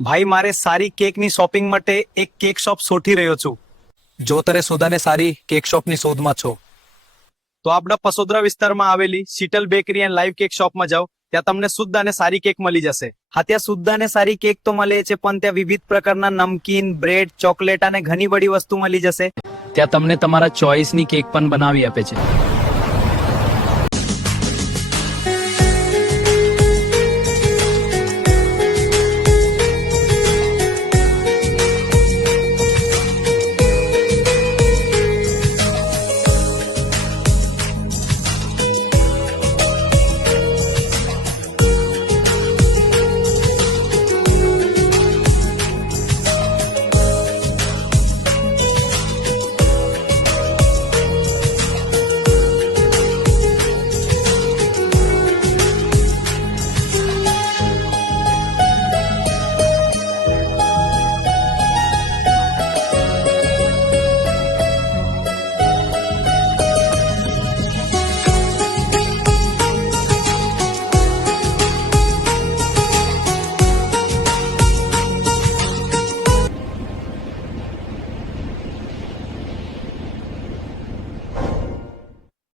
ભાઈ મારે સારી કેકની શોપિંગ માટે એક કેક શોપ શોધી રહ્યો છું. જો તારે સુદાને સારી કેક શોપની શોધમાં છો તો આપણા પસોદરા વિસ્તારમાં આવેલી Sheetal bakery and live cake શોપમાં જાઓ. ત્યાં તમને શુદ્ધ અને સારી કેક મળી જશે. હા, ત્યાં શુદ્ધ અને સારી કેક તો મળે છે, પણ ત્યાં વિવિધ પ્રકારના નમકીન, બ્રેડ, ચોકલેટ અને ઘણી બધી વસ્તુ મળી જશે. ત્યાં તમને તમારા ચોઈસની કેક પણ બનાવી આપે છે.